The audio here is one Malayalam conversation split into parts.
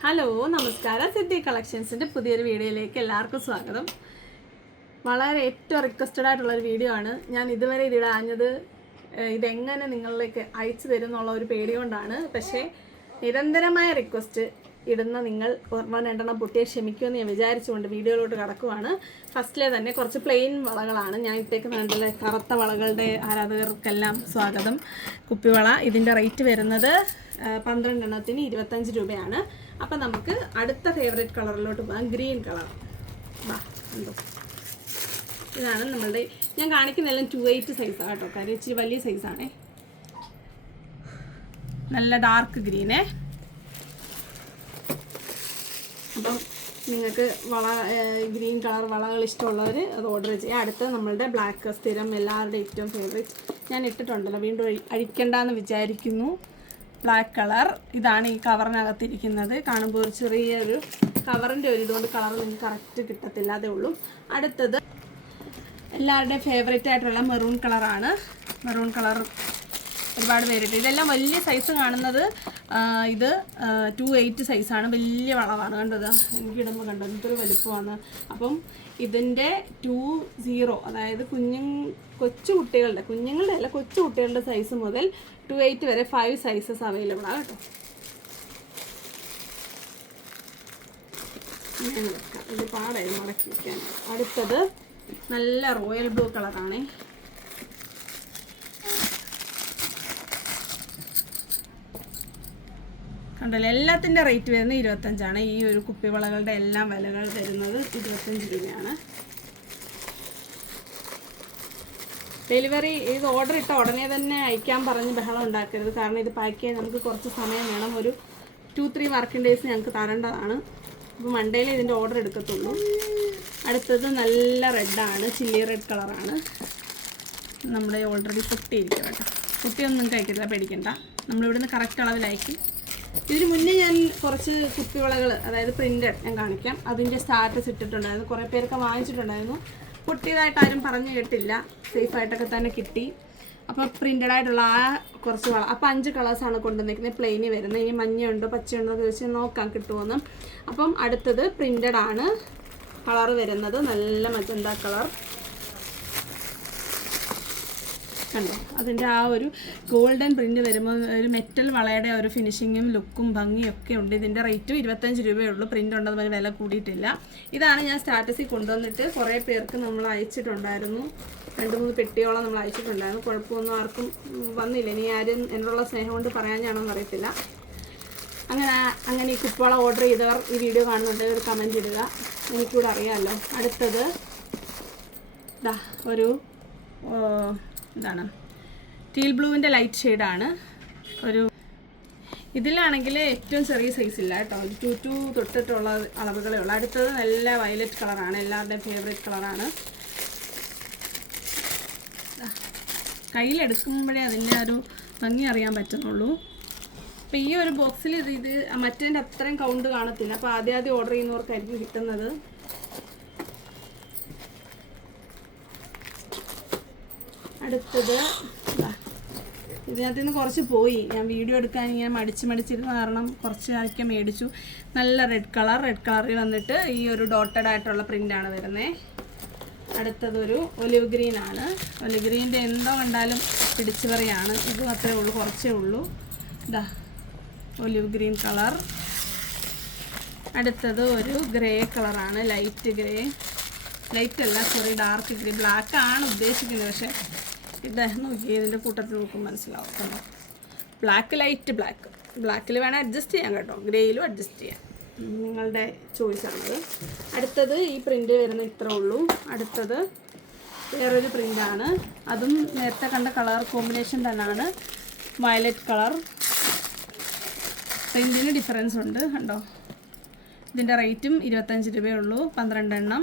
ഹലോ നമസ്കാരം. സിദ്ധി കളക്ഷൻസിന്റെ പുതിയൊരു വീഡിയോയിലേക്ക് എല്ലാവർക്കും സ്വാഗതം. വളരെ ഏറ്റവും റിക്വസ്റ്റഡ് ആയിട്ടുള്ള ഒരു വീഡിയോ ആണ്. ഞാൻ ഇതുവരെ ഇതിടാഞ്ഞത് ഇതെങ്ങനെ നിങ്ങളിലേക്ക് അയച്ചു തരും എന്നുള്ള ഒരു പേടി കൊണ്ടാണ്. പക്ഷേ നിരന്തരമായ റിക്വസ്റ്റ് ഇടുന്ന നിങ്ങൾ ഒരെണ്ണം രണ്ടെണ്ണം പൊട്ടിയെ ക്ഷമിക്കുമെന്ന് ഞാൻ വിചാരിച്ചുകൊണ്ട് വീഡിയോയിലോട്ട് കടക്കുവാണ്. ഫസ്റ്റിലെ തന്നെ കുറച്ച് പ്ലെയിൻ വളകളാണ്. ഞാൻ ഇട്ടേക്കുന്ന നല്ല കറുത്ത വളകളുടെ ആരാധകർക്കെല്ലാം സ്വാഗതം. കുപ്പിവള ഇതിന്റെ റേറ്റ് വരുന്നത് പന്ത്രണ്ടെണ്ണത്തിന് ഇരുപത്തഞ്ച് രൂപയാണ്. അപ്പം നമുക്ക് അടുത്ത ഫേവറേറ്റ് കളറിലോട്ട് പോകാം. ഗ്രീൻ കളർ വാ എന്തോ ഇതാണ് നമ്മളുടെ ഞാൻ കാണിക്കുന്നതെല്ലാം ടു എയ്റ്റ് സൈസാണ് കേട്ടോ. കാര്യം ഇച്ചിരി വലിയ സൈസാണേ നല്ല ഡാർക്ക് ഗ്രീനേ അപ്പം നിങ്ങൾക്ക് വള ഗ്രീൻ കളർ വളകൾ ഇഷ്ടമുള്ളവർ അത് ഓർഡർ ചെയ്യാം. അടുത്ത നമ്മളുടെ ബ്ലാക്ക് സ്ഥിരം എല്ലാവരുടെ ഏറ്റവും ഫേവറേറ്റ് ഞാൻ ഇട്ടിട്ടുണ്ടല്ലോ വീണ്ടും അഴിക്കണ്ട അഴിക്കണ്ടെന്ന് വിചാരിക്കുന്നു. ബ്ലാക്ക് കളർ ഇതാണ് ഈ കവറിനകത്തിരിക്കുന്നത് കാണുമ്പോൾ ഒരു ചെറിയൊരു കവറിന്റെ ഒരു ഇതുകൊണ്ട് കളർ നിങ്ങൾക്ക് കറക്റ്റ് കിട്ടത്തില്ല അതേ ഉള്ളൂ. അടുത്തത് എല്ലാവരുടെയും ഫേവറേറ്റ് ആയിട്ടുള്ള മെറൂൺ കളറാണ് മെറൂൺ കളർ ഒരുപാട് പേരിട്ട്. ഇതെല്ലാം വലിയ സൈസ് കാണുന്നത് ഇത് ടു എയ്റ്റ് സൈസാണ് വലിയ വളവാണ്. കണ്ടത് എനിക്ക് ഇടുമ്പോൾ കണ്ടത് ഇതൊരു വലുപ്പമാണ്. അപ്പം ഇതിന്റെ ടു സീറോ അതായത് കുഞ്ഞു കൊച്ചു കുട്ടികളുടെ കുഞ്ഞുങ്ങളുടെ അല്ല കൊച്ചു കുട്ടികളുടെ സൈസ് മുതൽ ടു എയ്റ്റ് വരെ ഫൈവ് സൈസസ് അവൈലബിൾ ആണ് കേട്ടോ. ഇത് പാടായി മടക്കി വയ്ക്കാൻ അടുത്തത് നല്ല റോയൽ ബ്ലൂ കളറാണേ കണ്ടല്ലോ എല്ലാത്തിന്റെ റേറ്റ് വരുന്നത് ഇരുപത്തഞ്ചാണ്. ഈ ഒരു കുപ്പിവളകളുടെ എല്ലാം വിലകൾ വരുന്നത് ഇരുപത്തഞ്ച് രൂപയാണ്. ഡെലിവറി ഇത് ഓർഡർ ഇട്ട ഉടനെ തന്നെ അയക്കാൻ പറഞ്ഞ് ബഹളം ഉണ്ടാക്കരുത്. കാരണം ഇത് പാക്ക് ചെയ്യാൻ നമുക്ക് കുറച്ച് സമയം വേണം. ഒരു ടു ത്രീ വർക്കിംഗ് ഡേയ്സ് ഞങ്ങൾക്ക് തരേണ്ടതാണ്. അപ്പോൾ മൺഡേയിൽ ഇതിന്റെ ഓർഡർ എടുക്കത്തുള്ളൂ. അടുത്തത് നല്ല റെഡാണ് ചില്ലി റെഡ് കളറാണ് നമ്മുടെ ഓൾറെഡി പൊട്ടിയിരിക്കും കേട്ടോ. പൊട്ടിയൊന്നും കഴിക്കില്ല പേടിക്കണ്ട. നമ്മളിവിടുന്ന് കറക്റ്റ് അളവിലായിരിക്കും. ഇതിന് മുന്നേ ഞാൻ കുറച്ച് കുപ്പിവളകൾ അതായത് പ്രിന്റഡ് ഞാൻ കാണിക്കാം. അതിന്റെ സ്റ്റാറ്റസ് ഇട്ടിട്ടുണ്ടായിരുന്നു കുറേ പേരൊക്കെ വാങ്ങിച്ചിട്ടുണ്ടായിരുന്നു. പൊട്ടിയതായിട്ട് ആരും പറഞ്ഞു കേട്ടില്ല. സേഫായിട്ടൊക്കെ തന്നെ കിട്ടി. അപ്പോൾ പ്രിന്റഡ് ആയിട്ടുള്ള ആ കുറച്ച് വള അപ്പോൾ അഞ്ച് കളേഴ്സാണ് കൊണ്ടുവന്നിരിക്കുന്നത് പ്ലെയിന് വരുന്നത്. ഇനി മഞ്ഞയുണ്ടോ പച്ചയുണ്ടോ എന്ന് ചോദിച്ചാൽ നോക്കാം കിട്ടുമെന്ന് അപ്പം അടുത്തത് പ്രിന്റഡ് ആണ്. കളർ വരുന്നത് നല്ല മജന്ത കളർ കണ്ടോ? അതിന്റെ ആ ഒരു ഗോൾഡൻ പ്രിന്റ് വരുമ്പോൾ ഒരു മെറ്റൽ വളയുടെ ഒരു ഫിനിഷിങ്ങും ലുക്കും ഭംഗിയും ഒക്കെ ഉണ്ട്. ഇതിന്റെ റേറ്റും ഇരുപത്തഞ്ച് രൂപയേ ഉള്ളൂ. പ്രിന്റ് ഉണ്ടെന്ന് പറഞ്ഞ് വില കൂടിയിട്ടില്ല. ഇതാണ് ഞാൻ സ്റ്റാറ്റസിൽ കൊണ്ടുവന്നിട്ട് കുറേ പേർക്ക് നമ്മൾ അയച്ചിട്ടുണ്ടായിരുന്നു. രണ്ട് മൂന്ന് പെട്ടിയോളം നമ്മൾ അയച്ചിട്ടുണ്ടായിരുന്നു. കുഴപ്പമൊന്നും ആർക്കും വന്നില്ല. ഇനി ആരും എന്നുള്ള സ്നേഹം കൊണ്ട് പറയാഞ്ഞാണോന്ന് അറിയത്തില്ല. അങ്ങനെ അങ്ങനെ ഈ കുപ്പോള ഓർഡർ ചെയ്തവർ ഈ വീഡിയോ കാണുന്നുണ്ടെങ്കിൽ ഒരു കമന്റ് ഇടുക. എനിക്കൂടെ അറിയാമല്ലോ. അടുത്തത് ഒരു എന്താണ് ടീൽ ബ്ലൂവിന്റെ ലൈറ്റ് ഷെയ്ഡാണ് ഒരു ഇതിലാണെങ്കിൽ ഏറ്റവും ചെറിയ സൈസ് ഇല്ല കേട്ടോ. ഒരു ടു ടു തൊട്ടിട്ടുള്ള അളവുകളേ ഉള്ളൂ. അടുത്തത് നല്ല വയലറ്റ് കളറാണ് എല്ലാവരുടെയും ഫേവറേറ്റ് കളറാണ് കയ്യിലെടുക്കുമ്പോഴേ അതിന്റെ ഒരു ഭംഗി അറിയാൻ പറ്റുന്നുള്ളൂ. അപ്പോൾ ഈ ഒരു ബോക്സിൽ ഇത് ഇത് മറ്റേന്റെ അത്രയും കൗണ്ട് കാണത്തില്ല. അപ്പോൾ ആദ്യം ആദ്യം ഓർഡർ ചെയ്യുന്നവർക്കായിരിക്കും കിട്ടുന്നത്. അടുത്തത് ഇതിനകത്ത് നിന്ന് കുറച്ച് പോയി. ഞാൻ വീഡിയോ എടുക്കാൻ ഇങ്ങനെ മടിച്ച് മടിച്ചിരുന്ന കാരണം കുറച്ച് ആക്കി മേടിച്ചു. നല്ല റെഡ് കളർ റെഡ് കളറിൽ വന്നിട്ട് ഈ ഒരു ഡോട്ടഡ് ആയിട്ടുള്ള പ്രിന്റാണ് വരുന്നത് അടുത്തതൊരു ഒലിവ് ഗ്രീൻ ആണ്. ഒലിവ് ഗ്രീന്റെ എന്തോ കണ്ടാലും പിടിച്ചു പറയാണ്. ഇത് അത്രേ ഉള്ളൂ കുറച്ചേ ഉള്ളൂ. ഇതാ ഒലിവ് ഗ്രീൻ കളർ അടുത്തത് ഒരു ഗ്രേ കളറാണ് ലൈറ്റ് ഗ്രേ ലൈറ്റ് അല്ല സോറി ഡാർക്ക് ഗ്രേ ബ്ലാക്ക് ആണ് ഉദ്ദേശിക്കുന്നത് പക്ഷേ ഇത് നോക്കി ഇതിന്റെ കൂട്ടത്തിൽ നോക്കും മനസ്സിലാവും. ബ്ലാക്ക് ലൈറ്റ് ബ്ലാക്ക് ബ്ലാക്കിൽ വേണേൽ അഡ്ജസ്റ്റ് ചെയ്യാം കേട്ടോ. ഗ്രേയിലും അഡ്ജസ്റ്റ് ചെയ്യാം. നിങ്ങളുടെ ചോയ്സാണത് അടുത്തത് ഈ പ്രിന്റ് വരുന്ന ഇത്രേ ഉള്ളൂ. അടുത്തത് വേറൊരു പ്രിന്റാണ് അതും നേരത്തെ കണ്ട കളർ കോമ്പിനേഷൻ തന്നെയാണ്. വയലറ്റ് കളർ പ്രിന്റിന് ഡിഫറൻസ് ഉണ്ട് കണ്ടോ? ഇതിന്റെ റേറ്റും ഇരുപത്തഞ്ച് രൂപയേ ഉള്ളൂ. പന്ത്രണ്ട് എണ്ണം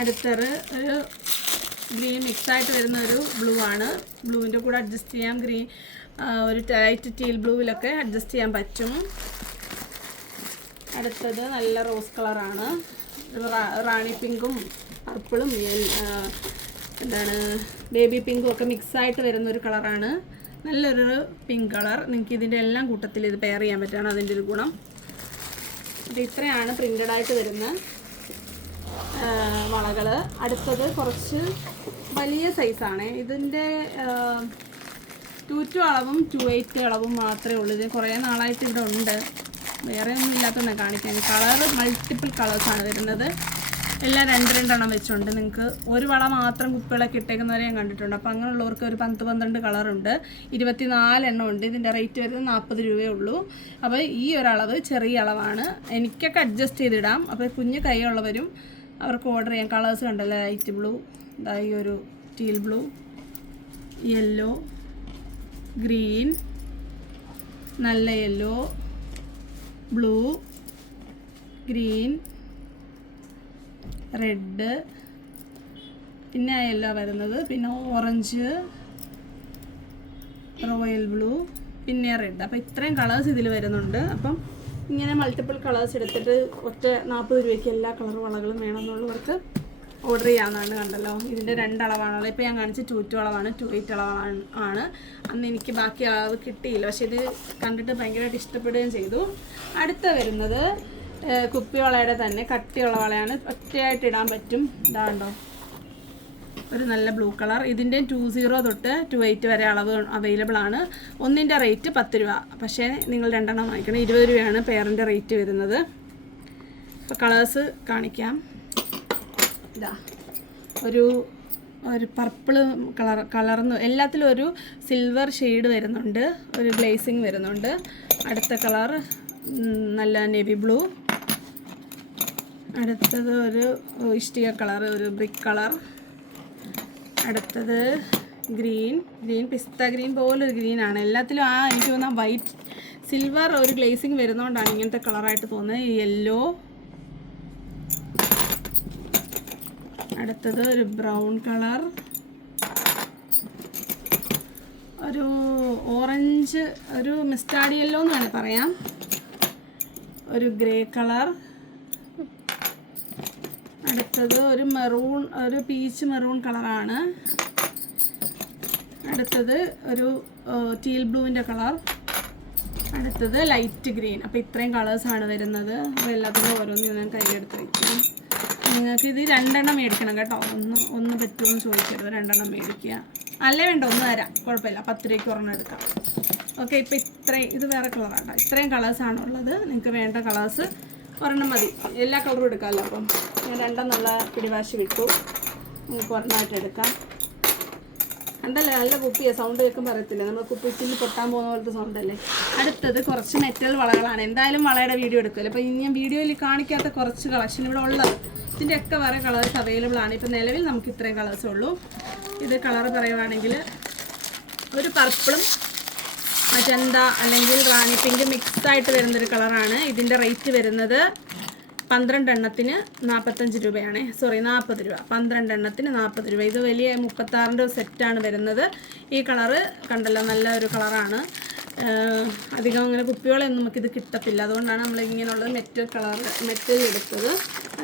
അടുത്തത് ഒരു ഗ്രീൻ മിക്സായിട്ട് വരുന്ന ഒരു ബ്ലൂ ആണ്. ബ്ലൂവിന്റെ കൂടെ അഡ്ജസ്റ്റ് ചെയ്യാം. ഗ്രീൻ ഒരു ടൈറ്റ് ടീൽ ബ്ലൂവിലൊക്കെ അഡ്ജസ്റ്റ് ചെയ്യാൻ പറ്റും. അടുത്തത് നല്ല റോസ് കളറാണ്. റാണി പിങ്കും പർപ്പിളും എന്താണ് ബേബി പിങ്കും ഒക്കെ മിക്സായിട്ട് വരുന്ന ഒരു കളറാണ്. നല്ലൊരു പിങ്ക് കളർ. നിങ്ങൾക്ക് ഇതിന്റെ എല്ലാം കൂട്ടത്തിൽ ഇത് പെയർ ചെയ്യാൻ പറ്റുകയാണ് അതിന്റെ ഒരു ഗുണം. അപ്പോൾ ഇത്രയാണ് പ്രിന്റഡായിട്ട് വരുന്നത്. വരുന്ന വളകൾ അടുത്തത് കുറച്ച് വലിയ സൈസാണ്. ഇതിന്റെ ടു ടു അളവും ടു എയ്റ്റ് അളവും മാത്രമേ ഉള്ളൂ. ഇത് കുറേ നാളായിട്ട് ഇവിടെ ഉണ്ട്. വേറെ ഒന്നും ഇല്ലാത്തതുകൊണ്ട് കാണിക്കാൻ കളർ മൾട്ടിപ്പിൾ കളേഴ്സാണ് വരുന്നത്. എല്ലാം രണ്ട് രണ്ടെണ്ണം വെച്ചുണ്ട് നിങ്ങൾക്ക് ഒരു വള മാത്രം കുപ്പികളൊക്കെ ഇട്ടേക്കുന്നവരെ ഞാൻ കണ്ടിട്ടുണ്ട്. അപ്പോൾ അങ്ങനെയുള്ളവർക്ക് ഒരു പത്ത് പന്ത്രണ്ട് കളറുണ്ട് ഇരുപത്തി എണ്ണം ഉണ്ട്. ഇതിന്റെ റേറ്റ് വരുന്നത് നാൽപ്പത് രൂപയേ ഉള്ളൂ. അപ്പോൾ ഈ ഒരളവ് ചെറിയ അളവാണ്. എനിക്കൊക്കെ അഡ്ജസ്റ്റ് ചെയ്തിടാം. അപ്പോൾ കുഞ്ഞ് കൈയുള്ളവരും അവർക്ക് ഓർഡർ ചെയ്യാം. കളേഴ്സ് കണ്ടല്ലോ? ലൈറ്റ് ബ്ലൂ ഇതാ ഈ ഒരു ടീൽ ബ്ലൂ യെല്ലോ ഗ്രീൻ നല്ല യെല്ലോ ബ്ലൂ ഗ്രീൻ റെഡ് പിന്നെ യെല്ലോ വരുന്നത്. പിന്നെ ഓറഞ്ച് റോയൽ ബ്ലൂ പിന്നെ റെഡ് അപ്പോൾ ഇത്രയും കളേഴ്സ് ഇതിൽ വരുന്നുണ്ട്. അപ്പം ഇങ്ങനെ മൾട്ടിപ്പിൾ കളേഴ്സ് എടുത്തിട്ട് ഒറ്റ നാൽപ്പത് രൂപയ്ക്ക് എല്ലാ കളർ വളകളും വേണമെന്നുള്ളവർക്ക് ഓർഡർ ചെയ്യാവുന്നതാണ് കണ്ടല്ലോ. ഇതിന്റെ രണ്ടളവാണല്ലോ ഇപ്പോൾ ഞാൻ കാണിച്ച ടു ടു അളവാണ്. ടു എയ്റ്റ് അളവാണ് ആണ്. അന്ന് എനിക്ക് ബാക്കി അളവ് കിട്ടിയില്ല. പക്ഷേ ഇത് കണ്ടിട്ട് ഭയങ്കരമായിട്ട് ഇഷ്ടപ്പെടുകയും ചെയ്തു. അടുത്ത വരുന്നത് കുപ്പിവളയുടെ തന്നെ കട്ടിയുള്ള വളയാണ്. ഒറ്റയായിട്ട് ഇടാൻ പറ്റും. ഇതാണ്ടോ ഒരു നല്ല ബ്ലൂ കളർ ഇതിന്റെ ടു സീറോ തൊട്ട് ടു എയ്റ്റ് വരെ അളവ് അവൈലബിൾ ആണ്. ഒന്നിന്റെ റേറ്റ് പത്ത് രൂപ. പക്ഷേ നിങ്ങൾ രണ്ടെണ്ണം വാങ്ങിക്കണം. ഇരുപത് രൂപയാണ് പെയറിന്റെ റേറ്റ് വരുന്നത്. അപ്പോൾ കളേഴ്സ് കാണിക്കാം. ഇതാ. ഒരു ഒരു പർപ്പിൾ കളർ കളർന്ന് എല്ലാത്തിലും ഒരു സിൽവർ ഷെയ്ഡ് വരുന്നുണ്ട്. ഒരു ഗ്ലേസിങ് വരുന്നുണ്ട്. അടുത്ത കളർ നല്ല നേവി ബ്ലൂ അടുത്തത് ഒരു ഇഷ്ടിക കളർ ഒരു ബ്രിക്ക് കളർ അടുത്തത് ഗ്രീൻ ഗ്രീൻ പിസ്ത ഗ്രീൻ പോലൊരു ഗ്രീനാണ്. എല്ലാത്തിലും ആ എനിക്ക് തോന്നുന്ന വൈറ്റ് സിൽവർ ഒരു ഗ്ലേസിങ് വരുന്നതുകൊണ്ടാണ് ഇങ്ങനത്തെ കളറായിട്ട് തോന്നുന്നത്. യെല്ലോ. അടുത്തത് ഒരു ബ്രൗൺ കളർ. ഒരു ഓറഞ്ച് ഒരു മിസ്റ്റാഡി യെല്ലോ എന്ന് വേണേൽ പറയാം. ഒരു ഗ്രേ കളർ. അടുത്തത് ഒരു മെറൂൺ ഒരു പീച്ച് മെറൂൺ കളറാണ്. അടുത്തത് ഒരു ടീൽ ബ്ലൂവിന്റെ കളർ. അടുത്തത് ലൈറ്റ് ഗ്രീൻ. അപ്പോൾ ഇത്രയും കളേഴ്സാണ് വരുന്നത്. അപ്പോൾ എല്ലാത്തിനും ഓരോന്നും ഞാൻ കയ്യിലെടുത്ത് വയ്ക്കാം നിങ്ങൾക്ക് ഇത് രണ്ടെണ്ണം മേടിക്കണം കേട്ടോ. ഒന്ന് ഒന്ന് പറ്റുമോ എന്ന് ചോദിക്കരുത്. രണ്ടെണ്ണം മേടിക്കുക. അല്ലേ വേണ്ട ഒന്ന് തരാം. കുഴപ്പമില്ല. പത്ത് രൂപയ്ക്ക് ഒരെണ്ണം എടുക്കാം. ഓക്കെ ഇപ്പോൾ ഇത്രയും ഇത് വേറെ കളറാണ് ഇത്രയും കളേഴ്സാണുള്ളത് നിങ്ങൾക്ക് വേണ്ട കളേഴ്സ് ഒരെണ്ണം മതി. എല്ലാ കളറും എടുക്കാമല്ലോ അപ്പം. രണ്ടെന്നുള്ള പിടിവാശി വിട്ടു. പുറമായിട്ട് എടുക്കാം. കണ്ടല്ലേ നല്ല കുപ്പിയാണ് സൗണ്ട് കേൾക്കുമ്പോൾ അറിയത്തില്ല. നമ്മൾ കുപ്പി ചില്ലി പൊട്ടാൻ പോകുന്ന പോലത്തെ സൗണ്ട് അല്ലേ? അടുത്തത് കുറച്ച് മെറ്റൽ വളകളാണ്. എന്തായാലും വളയുടെ വീഡിയോ എടുക്കുമല്ലോ അപ്പോൾ ഇനി ഞാൻ വീഡിയോയിൽ കാണിക്കാത്ത കുറച്ച് കളക്ഷൻ ഇവിടെ ഉള്ളത്. ഇതിന്റെ ഒക്കെ വേറെ കളേഴ്സ് അവൈലബിൾ ആണ്. ഇപ്പോൾ നിലവിൽ നമുക്ക് ഇത്രയും കളേഴ്സ് ഉള്ളൂ. ഇത് കളർ പറയുവാണെങ്കിൽ ഒരു പർപ്പിളും മജന്ത അല്ലെങ്കിൽ റാണി പിങ്ക് മിക്സ് ആയിട്ട് വരുന്നൊരു കളറാണ് ഇതിന്റെ റേറ്റ് വരുന്നത് പന്ത്രണ്ട് എണ്ണത്തിന് നാൽപ്പത്തഞ്ച് രൂപയാണ്. സോറി നാൽപ്പത് രൂപ. പന്ത്രണ്ട് എണ്ണത്തിന് നാൽപ്പത് രൂപ. ഇത് വലിയ മുപ്പത്താറിന്റെ സെറ്റാണ് വരുന്നത്. ഈ കളറ് കണ്ടല്ലോ നല്ല ഒരു കളറാണ് അധികം അങ്ങനെ കുപ്പികളൊന്നും നമുക്കിത് കിട്ടത്തില്ല. അതുകൊണ്ടാണ് നമ്മൾ ഇങ്ങനെയുള്ളത് മെറ്റൽ കളർ മെറ്റൽ എടുത്തത്.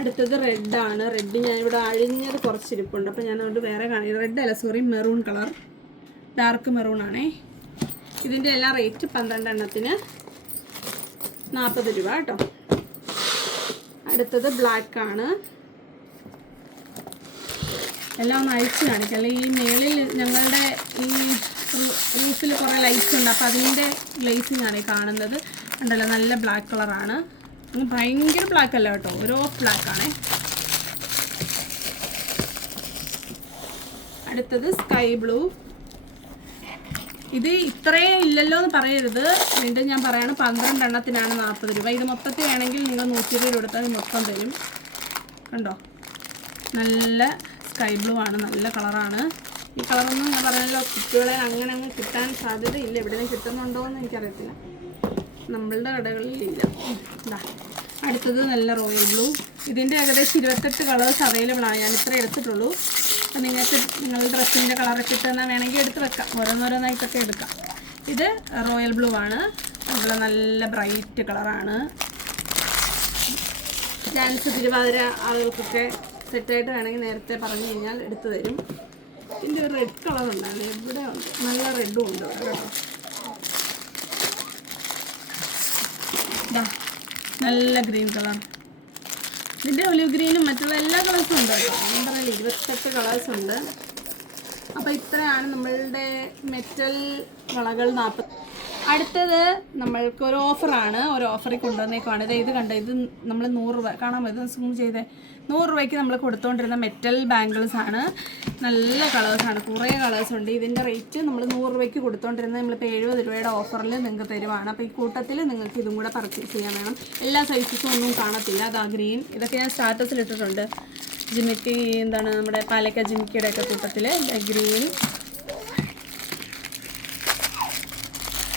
അടുത്തത് റെഡാണ്. റെഡ് ഞാനിവിടെ അഴിഞ്ഞത് കുറച്ച് ഇരിപ്പുണ്ട് അപ്പോൾ ഞാൻ അതുകൊണ്ട് വേറെ കാണി റെഡ് അല്ല sorry maroon colour. Dark maroon ആണേ. ഇതിന്റെ എല്ലാം റേറ്റ് പന്ത്രണ്ട് എണ്ണത്തിന് നാൽപ്പത് രൂപ കേട്ടോ. അടുത്തത് ബ്ലാക്ക് ആണ്. എല്ലാം ഒന്ന് അഴിച്ച് കാണിക്കാം. അല്ലെങ്കിൽ ഈ മേളിൽ ഞങ്ങളുടെ ഈ റൂഫിൽ കുറേ ലൈറ്റ്സ് ഉണ്ട്. അപ്പോൾ അതിന്റെ ഗ്ലേസിങ് ആണ് ഈ കാണുന്നത്. ഉണ്ടല്ലോ നല്ല ബ്ലാക്ക് കളറാണ് ഭയങ്കര ബ്ലാക്ക് അല്ല കേട്ടോ. ഒരു ഓഫ് ബ്ലാക്ക് ആണേ. അടുത്തത് സ്കൈ ബ്ലൂ ഇത് ഇത്രയും ഇല്ലല്ലോ എന്ന് പറയരുത്. വീണ്ടും ഞാൻ പറയാണ് പന്ത്രണ്ട് എണ്ണത്തിനാണ് നാൽപ്പത് രൂപ. ഇത് മൊത്തത്തിൽ വേണമെങ്കിൽ നിങ്ങൾ നൂറ്റി ഇരുപത് രൂപ കൊടുത്താൽ ഇത് മൊത്തം തരും. കണ്ടോ? നല്ല സ്കൈ ബ്ലൂ ആണ് നല്ല കളറാണ്. ഈ കളറൊന്നും ഞാൻ പറഞ്ഞല്ലോ കുട്ടികളെ അങ്ങനെ അങ്ങ് കിട്ടാൻ സാധ്യതയില്ല. എവിടെയും കിട്ടുന്നുണ്ടോ എന്ന് എനിക്കറിയത്തില്ല. നമ്മളുടെ കടകളിൽ ഇല്ല അടുത്തത് നല്ല റോയൽ ബ്ലൂ. ഇതിന്റെ ഏകദേശം ഇരുപത്തെട്ട് കളേഴ്സ് അവൈലബിൾ ആണ് ഞാൻ ഇത്ര എടുത്തിട്ടുള്ളൂ. അപ്പം നിങ്ങൾക്ക് നിങ്ങളുടെ ഡ്രസ്സിന്റെ കളറൊക്കെ ഇട്ടെന്നാൽ വേണമെങ്കിൽ എടുത്ത് വെക്കാം. ഓരോന്നോരോന്നായിട്ടൊക്കെ എടുക്കാം. ഇത് റോയൽ ബ്ലൂ ആണ്. അതുപോലെ നല്ല ബ്രൈറ്റ് കളറാണ്. ഡാൻസ് തിരുവാതിര ആളുകൾക്കൊക്കെ സെറ്റായിട്ട് വേണമെങ്കിൽ നേരത്തെ പറഞ്ഞു കഴിഞ്ഞാൽ എടുത്തു തരും. ഇതിന്റെ ഒരു റെഡ് കളർ ഉണ്ടായിരുന്നു ഇവിടെ ഉണ്ട്. നല്ല റെഡും ഉണ്ട് ഇവിടെ നല്ല ഗ്രീൻ കളർ ഇതിന്റെ ഒലിവ് ഗ്രീനും മറ്റുള്ള എല്ലാ കളേഴ്സും ഉണ്ട് ഞാൻ പറയില്ല ഇരുപത്തെട്ട് കളേഴ്സ് ഉണ്ട്. അപ്പോൾ ഇത്രയാണ് നമ്മളുടെ മെറ്റൽ വളകൾ നാൽപ്പത് അടുത്തത് നമ്മൾക്ക് ഒരു ഓഫറാണ്. ഒരു ഓഫറിൽ കൊണ്ടുവന്നേക്കുവാണ്. ഇത് ഇത് കണ്ട? ഇത് നമ്മൾ നൂറ് രൂപ. കാണാൻ ഇത് സൂം ചെയ്തേ. നൂറ് രൂപയ്ക്ക് നമ്മൾ കൊടുത്തുകൊണ്ടിരുന്ന മെറ്റൽ ബാംഗിൾസ് ആണ്. നല്ല കളേഴ്സാണ് കുറേ കളേഴ്സ് ഉണ്ട്. ഇതിന്റെ റേറ്റ് നമ്മൾ നൂറ് രൂപയ്ക്ക് കൊടുത്തുകൊണ്ടിരുന്നത് നമ്മളിപ്പോൾ എഴുപത് രൂപയുടെ ഓഫറിൽ നിങ്ങൾക്ക് തരുവാണ്. അപ്പോൾ ഈ കൂട്ടത്തിൽ നിങ്ങൾക്ക് ഇതും കൂടെ പർച്ചേസ് ചെയ്യാൻ വേണം. എല്ലാ സൈസസും ഒന്നും കാണത്തില്ല. അതാ ഗ്രീൻ ഇതൊക്കെ ഞാൻ സ്റ്റാറ്റസിൽ ഇട്ടിട്ടുണ്ട്. ജിമിക്കി എന്താണ് നമ്മുടെ പാലക്ക ജിമിക്കിയുടെ ഒക്കെ കൂട്ടത്തിൽ. ഗ്രീൻ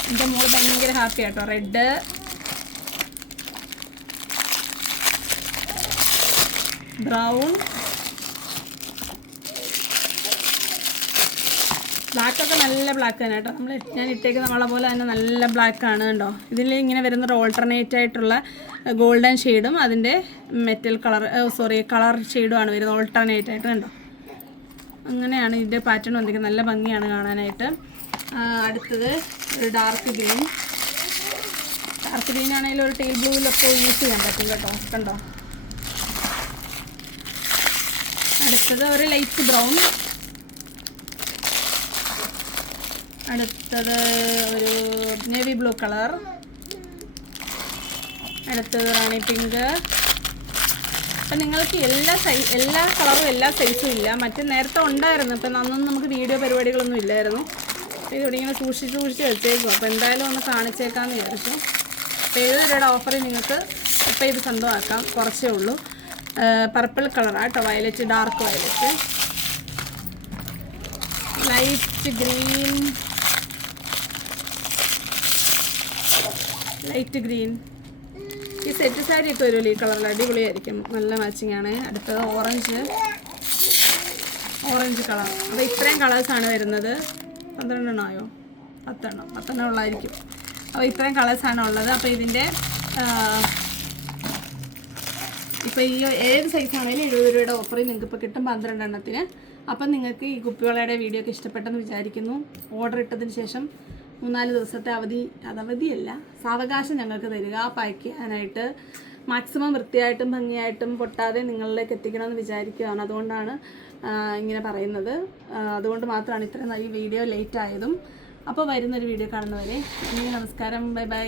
എന്റെ മോൾ ഭയങ്കര ഹാപ്പി ആട്ടോ. റെഡ് ബ്രൗൺ ബ്ലാക്ക് ഒക്കെ നല്ല ബ്ലാക്ക് തന്നെ കേട്ടോ. നമ്മൾ ഞാൻ ഇട്ടേക്ക് നമ്മളെ പോലെ തന്നെ നല്ല ബ്ലാക്ക് ആണ് കണ്ടോ. ഇതിൽ ഇങ്ങനെ വരുന്നൊരു ഓൾട്ടർനേറ്റ് ആയിട്ടുള്ള ഗോൾഡൻ ഷെയ്ഡും അതിന്റെ മെറ്റൽ കളർ സോറി കളർ ഷെയ്ഡുമാണ് വരുന്നത് ഓൾട്ടർനേറ്റ് ആയിട്ട് കണ്ടോ. അങ്ങനെയാണ് ഇതിന്റെ പാറ്റേൺ വന്നിരിക്കുന്നത്. നല്ല ഭംഗിയാണ് കാണാനായിട്ട്. അടുത്തത് ഒരു ഡാർക്ക് ഗ്രീൻ ഡാർക്ക് ഗ്രീൻ ആണെങ്കിലും ഒരു ടീൽ ബ്ലൂവിലൊക്കെ യൂസ് ചെയ്യാൻ പറ്റും കേട്ടോ. കണ്ടോ? അടുത്തത് ഒരു ലൈറ്റ് ബ്രൗൺ അടുത്തത് ഒരു നേവി ബ്ലൂ കളർ അടുത്തത് റാണി പിങ്ക് അപ്പം നിങ്ങൾക്ക് എല്ലാ സൈ എല്ലാ കളറും എല്ലാ സൈസും ഇല്ല. മറ്റേ നേരത്തെ ഉണ്ടായിരുന്നു. ഇപ്പം അന്നൊന്നും നമുക്ക് വീഡിയോ പരിപാടികളൊന്നും ഇല്ലായിരുന്നു. ഇവിടെ ഇങ്ങനെ സൂക്ഷിച്ച് സൂക്ഷിച്ച് വെച്ചേക്കും അപ്പോൾ എന്തായാലും ഒന്ന് കാണിച്ചേക്കാമെന്ന് വിചാരിച്ചു. ഏഴ് രൂപയുടെ ഓഫറിൽ നിങ്ങൾക്ക്? ഇപ്പോൾ ഇത് സ്വന്തമാക്കാം. കുറച്ചേ ഉള്ളൂ. പർപ്പിൾ കളറാണ് കേട്ടോ violet dark violet light green light green ഈ സെറ്റ് സാരി ഒക്കെ വരുമല്ലോ ഈ കളറിൽ അടിപൊളിയായിരിക്കും. നല്ല മാച്ചിങ് ആണ്. അടുത്തത് ഓറഞ്ച് ഓറഞ്ച് കളർ അപ്പോൾ ഇത്രയും കളേഴ്സാണ് വരുന്നത്. പന്ത്രണ്ടെണ്ണം ആയോ പത്തെണ്ണം. പത്തെണ്ണം ഉള്ളതായിരിക്കും. അപ്പോൾ ഇത്രയും കളേഴ്സാണ് ഉള്ളത്. അപ്പോൾ ഇതിന്റെ ഇപ്പോൾ ഈ ഏത് സൈസ് ആണെങ്കിലും എഴുപത് രൂപയുടെ ഓഫറിൽ നിങ്ങൾക്ക് ഇപ്പോൾ കിട്ടും പന്ത്രണ്ടെണ്ണത്തിന്. അപ്പം നിങ്ങൾക്ക് ഈ കുപ്പികളുടെ വീഡിയോ ഒക്കെ ഇഷ്ടപ്പെട്ടെന്ന് വിചാരിക്കുന്നു. ഓർഡർ ഇട്ടതിന് ശേഷം മൂന്നാൽ ദിവസത്തെ അവധി അത് അവധിയല്ല സാവകാശം ഞങ്ങൾക്ക് തരിക. പാക്ക് ചെയ്യാനായിട്ട് മാക്സിമം വൃത്തിയായിട്ടും ഭംഗിയായിട്ടും പൊട്ടാതെ നിങ്ങളിലേക്ക് എത്തിക്കണമെന്ന് വിചാരിക്കുകയാണ്. അതുകൊണ്ടാണ് ഇങ്ങനെ പറയുന്നത്. അതുകൊണ്ട് മാത്രമാണ് ഇത്രയും ഈ വീഡിയോ ലേറ്റ് ആയതും. അപ്പോൾ വരുന്നൊരു വീഡിയോ കാണുന്നവരെ നമസ്കാരം. Bye bye.